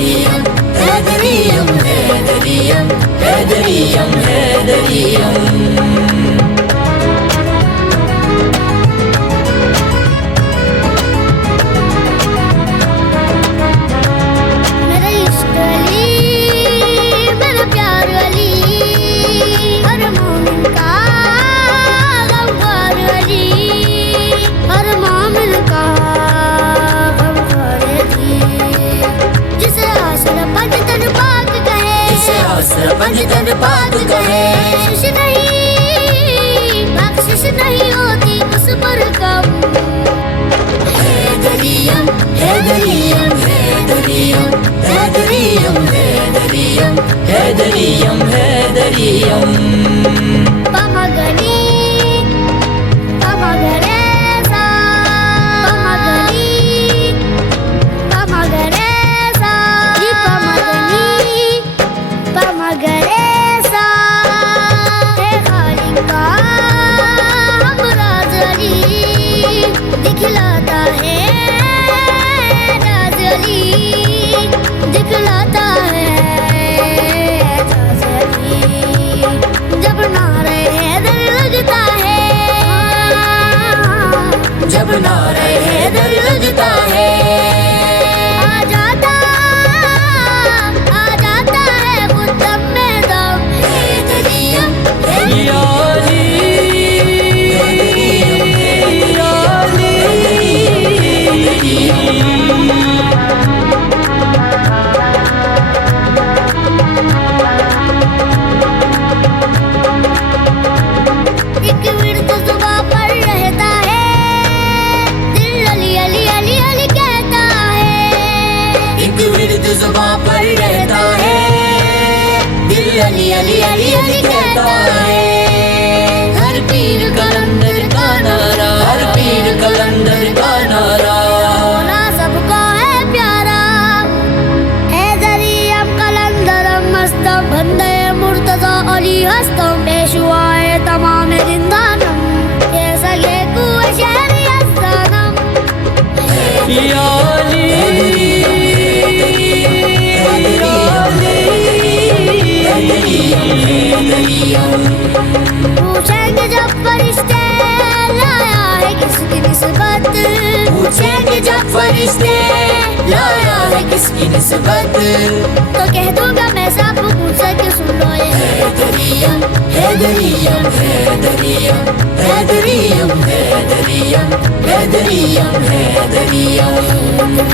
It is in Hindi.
हैदरियम हैदरियम हैदरियम हैदरियम हैदरियम। पंजतन पाक कहे, बख्शिश नहीं होती उस पर कम। हैदरियम हैदरियम हैदरियम हैदरियम हैदरियम हैदरियम हैदरियम। पमगनी पमगरेसा पमगनी पमगरेसा जी पमगनी पमगरेसा है खालिक का हमराज अली, दिखलाता है राज अली, दिखलाता है राज अली। जब नारे हैदर लगता है, जब नारे हैदर लगता है, आ जाता है खुदम में दम। हैदरियम या अली या अली। एक विर्द जुबां पर रहता है, दिल अली अली अली अली कहता है। एक विर्द जुबां पर रहता है, दिल अली अली अली अली कहता है। हर पीर कलंदर का नारा, हर पीर कलंदर का नारा, होना सबको है प्यारा। हैदरियम कलंदरम मस्तम, बंदे मुर्तजा अली हस्तम, पेशवाए तमाम जिंदानम, ये सगे कुए शहरी हस्तनम। या अली या अली। पूछेंगे जब फरिश्ते लाया है किसकी निस्बत, पूछेंगे जब फरिश्ते लाया है किसकी निस्बत, तो कह दूंगा मैं सब पूछ के सुन लो ये। हैदरियम हैदरियम हैदरियम हैदरियम हैदरियम हैदरियम हैदरियम।